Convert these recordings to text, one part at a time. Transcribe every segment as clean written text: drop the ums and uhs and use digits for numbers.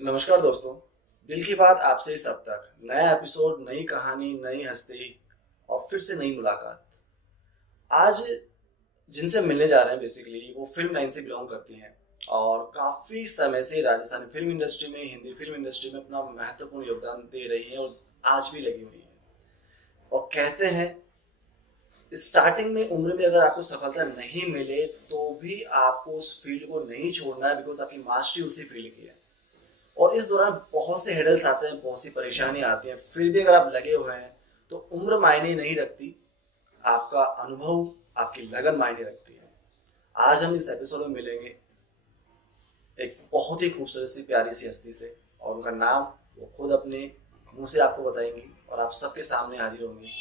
नमस्कार दोस्तों। दिल की बात आपसे इस अब तक नया एपिसोड, नई कहानी, नई हस्ती और फिर से नई मुलाकात। आज जिनसे मिलने जा रहे हैं बेसिकली वो फिल्म लाइन से बिलोंग करती हैं और काफी समय से राजस्थानी फिल्म इंडस्ट्री में, हिंदी फिल्म इंडस्ट्री में अपना महत्वपूर्ण योगदान दे रही हैं और आज भी लगी हुई हैं। और कहते हैं स्टार्टिंग में उम्र में अगर आपको सफलता नहीं मिले तो भी आपको उस फील्ड को नहीं छोड़ना है, बिकॉज आपकी मास्टरी उसी फील्ड की है। और इस दौरान बहुत से हेडल्स आते हैं, बहुत सी परेशानी आती हैं, फिर भी अगर आप लगे हुए हैं तो उम्र मायने नहीं रखती, आपका अनुभव, आपकी लगन मायने रखती है। आज हम इस एपिसोड में मिलेंगे एक बहुत ही खूबसूरत सी प्यारी सी हस्ती से और उनका नाम वो खुद अपने मुंह से आपको बताएंगी और आप सबके सामने हाजिर होंगी।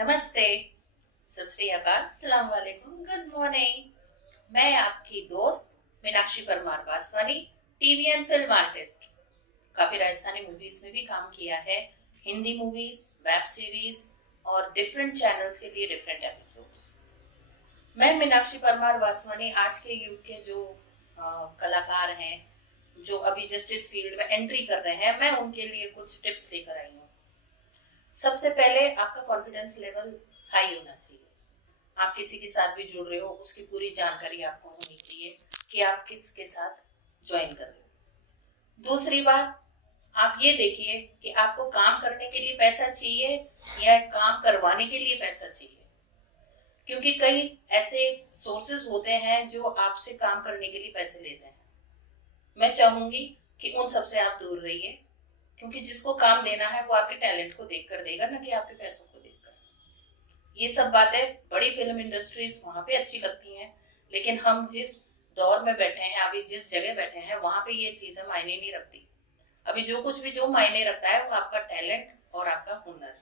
नमस्ते, सत श्री अकाल, अस्सलाम वालेकुम, गुड मॉर्निंग। मैं आपकी दोस्त Meenakshi Parmar Vaswani, TV and film artist. काफी राजस्थानी मूवीज में भी काम किया है, हिंदी मूवीज, वेब सीरीज और डिफरेंट चैनल्स के लिए डिफरेंट एपिसोड्स। मैं मीनाक्षी परमार वासवानी आज के युग के जो कलाकार हैं, जो अभी जस्ट इस फील्ड में एंट्री कर रहे हैं, मैं उनके लिए कुछ टिप्स लेकर आई हूँ। सबसे पहले आपका कॉन्फिडेंस लेवल हाई होना चाहिए। आप किसी के साथ भी जुड़ रहे हो, उसकी पूरी जानकारी आपको होनी चाहिए कि आप किसके साथ ज्वाइन कर रहे हो। दूसरी बात, आप ये देखिए कि आपको काम करने के लिए पैसा चाहिए या काम करवाने के लिए पैसा चाहिए, क्योंकि कई ऐसे सोर्सेज होते हैं जो आपसे काम करने के लिए पैसे लेते हैं। मैं चाहूंगी कि उन सबसे आप दूर रहिए, क्योंकि जिसको काम देना है वो आपके टैलेंट को देखकर देगा, ना कि आपके पैसों को देखकर। ये सब बातें बड़ी फिल्म इंडस्ट्रीज वहां पे अच्छी लगती हैं, लेकिन हम जिस दौर में बैठे हैं, अभी जिस जगह बैठे हैं, वहां पे ये चीजें मायने नहीं रखती। अभी जो कुछ भी जो मायने रखता है वो आपका टैलेंट और आपका हुनर।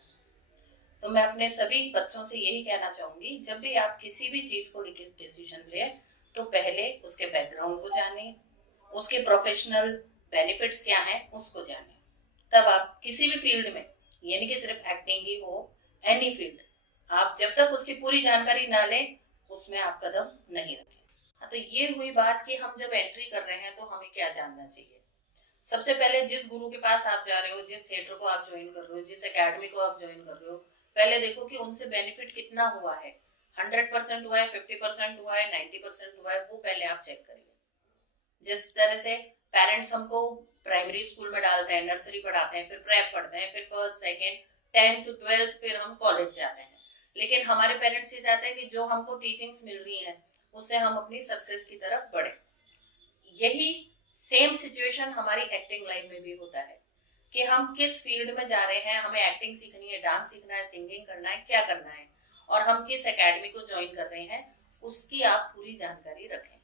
तो मैं अपने सभी बच्चों से यही कहना चाहूंगी, जब भी आप किसी भी चीज को लेकर डिसीजन ले, तो पहले उसके बैकग्राउंड को जाने, उसके प्रोफेशनल बेनिफिट्स क्या हैं उसको जाने। तब आप किसी भी फील्ड में, यानी कि सिर्फ एक्टिंग ही हो, एनी फील्ड, आप जब तक उसकी पूरी जानकारी ना लें, उसमें आप कदम नहीं रखें। हाँ, तो ये हुई बात कि हम जब एंट्री कर रहे हैं तो हमें क्या जानना चाहिए। सबसे पहले जिस गुरु के पास आप जा रहे हो, जिस थिएटर को आप ज्वाइन कर रहे हो, जिस एकेडमी को आप ज्वाइन कर रहे हो, पहले देखो कि उनसे बेनिफिट कितना हुआ है। 100% हुआ है, 50% हुआ है, 90% हुआ है, वो पहले आप चेक करिए। जिस तरह से पेरेंट्स हमको प्राइमरी स्कूल में डालते हैं, नर्सरी पढ़ाते हैं, फिर प्रेप पढ़ते हैं, फिर फर्स्ट सेकेंड 10th 12th, फिर हम कॉलेज जाते हैं, लेकिन हमारे पेरेंट्स ये चाहते हैं कि जो हमको टीचिंग्स मिल रही हैं उससे हम अपनी सक्सेस की तरफ बढ़े। यही सेम सिचुएशन हमारी एक्टिंग लाइन में भी होता है कि हम किस फील्ड में जा रहे हैं, हमें एक्टिंग सीखनी है, डांस सीखना है, सिंगिंग करना है, क्या करना है, और हम किस एकेडमी को ज्वाइन कर रहे हैं, उसकी आप पूरी जानकारी रखें।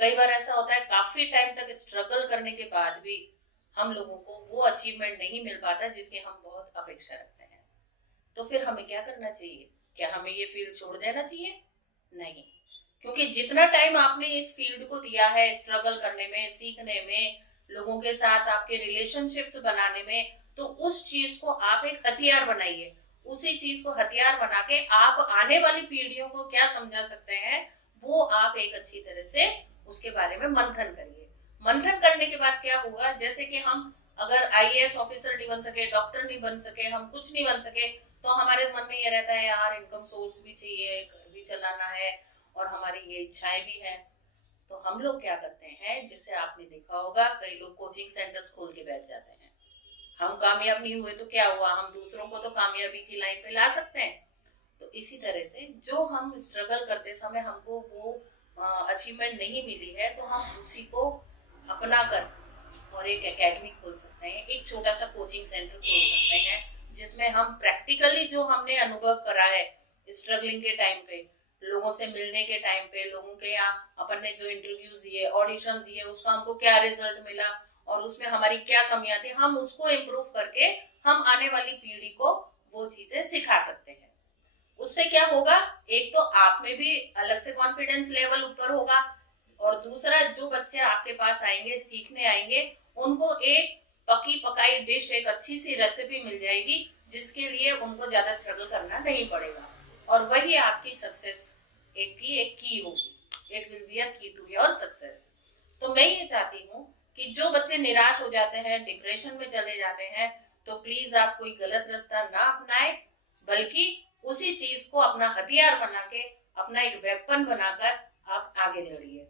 कई बार ऐसा होता है, काफी टाइम तक स्ट्रगल करने के बाद भी हम लोगों को वो अचीवमेंट नहीं मिल पाता जिसकी हम बहुत अपेक्षा रखते हैं। तो फिर हमें क्या करना चाहिए? क्या हमें ये फील्ड छोड़ देना चाहिए? नहीं, क्योंकि जितना टाइम आपने इस फील्ड को दिया है स्ट्रगल करने में, सीखने में, लोगों के साथ आपके रिलेशनशिप्स बनाने में, तो उस चीज को आप एक हथियार बनाइए। उसी चीज को हथियार बना के आप आने वाली पीढ़ियों को क्या समझा सकते हैं, वो आप एक अच्छी तरह से उसके बारे में मंथन करिए। मंथन करने के बाद क्या होगा, जैसे कि हम अगर आईएएस ऑफिसर नहीं बन सके, डॉक्टर नहीं बन सके, हम कुछ नहीं बन सके, तो हमारे मन में ये रहता है, यार इनकम सोर्स भी चाहिए, घर भी चलाना है और हमारी ये इच्छाएं भी हैं। तो हम लोग क्या करते हैं, जैसे आपने देखा होगा, कई लोग कोचिंग सेंटर्स खोल के बैठ जाते हैं। हम कामयाब नहीं हुए तो क्या हुआ, हम दूसरों को तो कामयाबी की लाइन पे ला सकते हैं। तो इसी तरह से जो हम स्ट्रगल करते समय हमको वो अचीवमेंट नहीं मिली है, तो हम उसी को अपना कर और एक एकेडमी खोल सकते हैं, एक छोटा सा कोचिंग सेंटर खोल सकते हैं, जिसमें हम प्रैक्टिकली जो हमने अनुभव करा है स्ट्रगलिंग के टाइम पे, लोगों से मिलने के टाइम पे, लोगों के यहाँ अपन ने जो इंटरव्यूज दिए, ऑडिशंस दिए, उसका हमको क्या रिजल्ट मिला और उसमें हमारी क्या कमियां थी, हम उसको इम्प्रूव करके हम आने वाली पीढ़ी को वो चीजें सिखा सकते हैं। उससे क्या होगा, एक तो आप में भी अलग से कॉन्फिडेंस लेवल ऊपर होगा, और दूसरा जो बच्चे आपके पास आएंगे, सीखने आएंगे, उनको एक पकी पकाई डिश, एक अच्छी सी रेसिपी मिल जाएगी जिसके लिए उनको ज्यादा स्ट्रगल करना नहीं पड़ेगा, और वही आपकी सक्सेस एक की होगी। इट विल बी अ की टू योर सक्सेस। तो मैं ये चाहती हूँ कि जो बच्चे निराश हो जाते हैं, डिप्रेशन में चले जाते हैं, तो प्लीज आप कोई गलत रास्ता ना अपनाएं, बल्कि उसी चीज को अपना हथियार बना के, अपना एक वेपन बनाकर आप आगे लड़िए।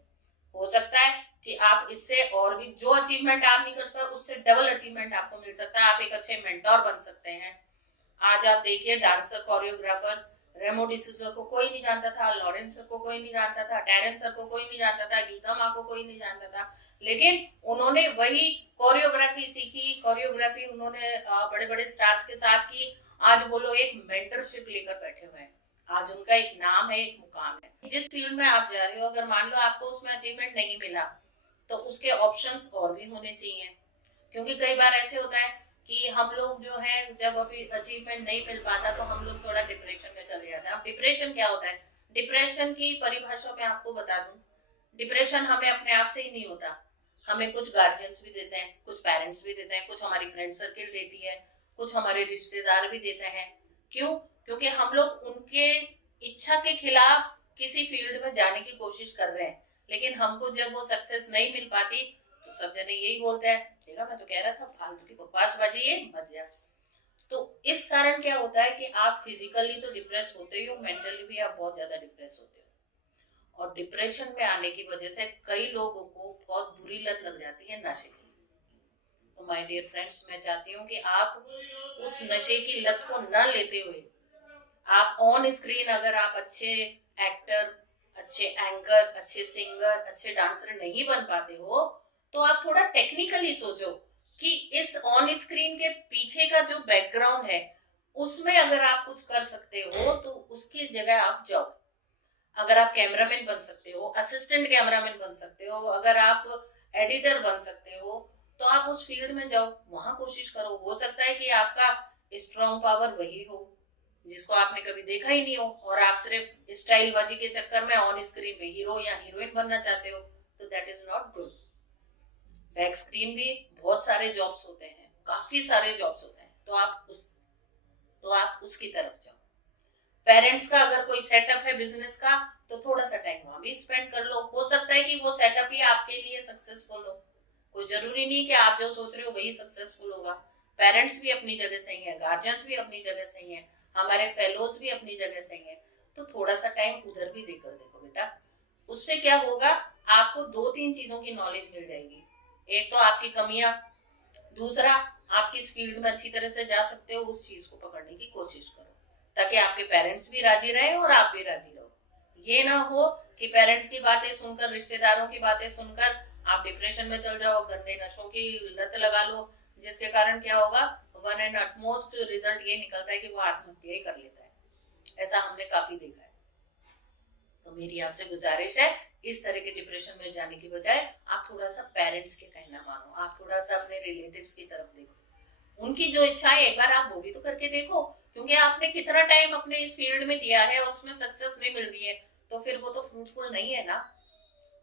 हो सकता है कि आप इससे और भी जो अचीवमेंट आप नहीं कर सकते, उससे डबल अचीवमेंट आपको मिल सकता है। आप एक अच्छे मेंटोर बन सकते हैं। आज आप देखिए डांसर, कोरियोग्राफर्स, रेमो डिसूजा को कोई नहीं जानता था, लॉरेंस सर को कोई नहीं जानता था, टैरेन सर को कोई नहीं जानता था, गीता माँ को कोई नहीं जानता था, लेकिन उन्होंने वही कोरियोग्राफी सीखी, कोरियोग्राफी उन्होंने बड़े बड़े स्टार्स के साथ की। आज वो लोग एक मेंटरशिप लेकर बैठे हुए हैं। आज उनका एक नाम है, एक मुकाम है। जिस फील्ड में आप जा रहे हो, अगर मान लो आपको उसमें अचीवमेंट नहीं मिला, तो उसके ऑप्शंस और भी होने चाहिए। क्योंकि कई बार ऐसे होता है कि हम लोग जो है, जब अभी अचीवमेंट नहीं मिल पाता तो हम लोग थोड़ा डिप्रेशन में चले जाते हैं। अब डिप्रेशन क्या होता है? डिप्रेशन की परिभाषा मैं आपको बता दूं, डिप्रेशन हमें अपने आप से ही नहीं होता। हमें कुछ गार्जियंस भी देते हैं, कुछ पेरेंट्स भी देते हैं, कुछ हमारी फ्रेंड सर्किल देती है, कुछ हमारे रिश्तेदार भी देते हैं। क्यों? क्योंकि हम लोग उनके इच्छा के खिलाफ किसी फील्ड में जाने की कोशिश कर रहे हैं, लेकिन हमको जब वो सक्सेस नहीं मिल पाती तो सब जने यही बोलते हैं, देखा मैं तो कह रहा था, फालतू की बकवासबाजी है, मत जा। तो इस कारण क्या होता है कि आप फिजिकली तो डिप्रेस होते ही हो, मेंटली भी आप बहुत ज्यादा डिप्रेस होते हो। और डिप्रेशन में आने की वजह से कई लोगों को बहुत बुरी लत लग जाती है नशे की। तो माय डियर फ्रेंड्स, मैं चाहती हूँ कि आप उस नशे की लत को न लेते हुए, आप ऑन स्क्रीन अगर आप अच्छे एक्टर, अच्छे एंकर, अच्छे सिंगर, अच्छे डांसर नहीं बन पाते हो, तो आप थोड़ा टेक्निकली सोचो कि इस ऑन स्क्रीन के पीछे का जो बैकग्राउंड है, उसमें अगर आप कुछ कर सकते हो तो उसकी जगह आप जाओ। अगर आप कैमरामैन बन सकते हो, असिस्टेंट कैमरामैन बन सकते हो, अगर आप एडिटर बन सकते हो, तो आप उस फील्ड में जाओ, वहां कोशिश करो। हो सकता है कि आपका स्ट्रॉन्ग पावर वही हो जिसको आपने कभी देखा ही नहीं हो, और आप सिर्फ स्टाइलबाजी के चक्कर में ऑन स्क्रीन पे हीरो या हीरोइन बनना चाहते हो, तो that is not good. Back screen भी बहुत सारे जॉब्स होते हैं, काफी सारे जॉब्स होते हैं, तो आप उसकी तरफ जाओ। पेरेंट्स का अगर कोई सेटअप है बिजनेस का, तो थोड़ा सा टाइम वहां भी स्पेंड कर लो। हो सकता है कि वो सेटअप ही आपके लिए सक्सेसफुल हो। कोई जरूरी नहीं कि आप जो सोच रहे हो वही सक्सेसफुल होगा। पेरेंट्स भी अपनी जगह सही है, गार्जियंस भी अपनी जगह सही है, हमारे फेलोज भी अपनी जगह सही है। तो थोड़ा सा टाइम उधर भी देकर देखो बेटा। उससे क्या होगा, आपको 2-3 चीजों की नॉलेज मिल जाएगी। एक तो आपकी कमियां, दूसरा आप किस फील्ड में अच्छी तरह से जा सकते हो, उस चीज को पकड़ने की कोशिश करो, ताकि आपके पेरेंट्स भी राजी रहे और आप भी राजी रहो। ये ना हो कि पेरेंट्स की बातें सुनकर, रिश्तेदारों की बातें सुनकर आप डिप्रेशन में चल जाओ, गंदे नशों की लत लगा लो, जिसके कारण क्या होगा, वन एंड अटमोस्ट रिजल्ट ये निकलता है कि वो आत्महत्या ही कर लेता है। ऐसा हमने काफी देखा है। तो मेरी आपसे गुजारिश है, इस तरह के डिप्रेशन में जाने की बजाय आप थोड़ा सा पेरेंट्स के कहना मानो, आप थोड़ा सा अपने रिलेटिव्स की तरफ देखो। उनकी जो इच्छा है एक बार आप वो भी तो करके देखो, क्योंकि आपने कितना टाइम अपने इस फील्ड में दिया है और उसमें सक्सेस नहीं मिल रही है, तो फिर वो तो फ्रूटफुल नहीं है ना।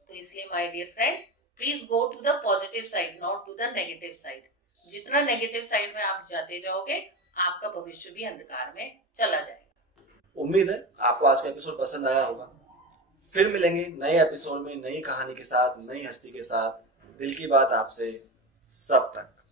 तो इसलिए my dear friends, please go to the positive side, not to the negative side. जितना नेगेटिव साइड में आप जाते जाओगे, आपका भविष्य भी अंधकार में चला जाएगा। उम्मीद है आपको आज का एपिसोड पसंद आया होगा। फिर मिलेंगे नए एपिसोड में, नई कहानी के साथ, नई हस्ती के साथ। दिल की बात आपसे, सब तक।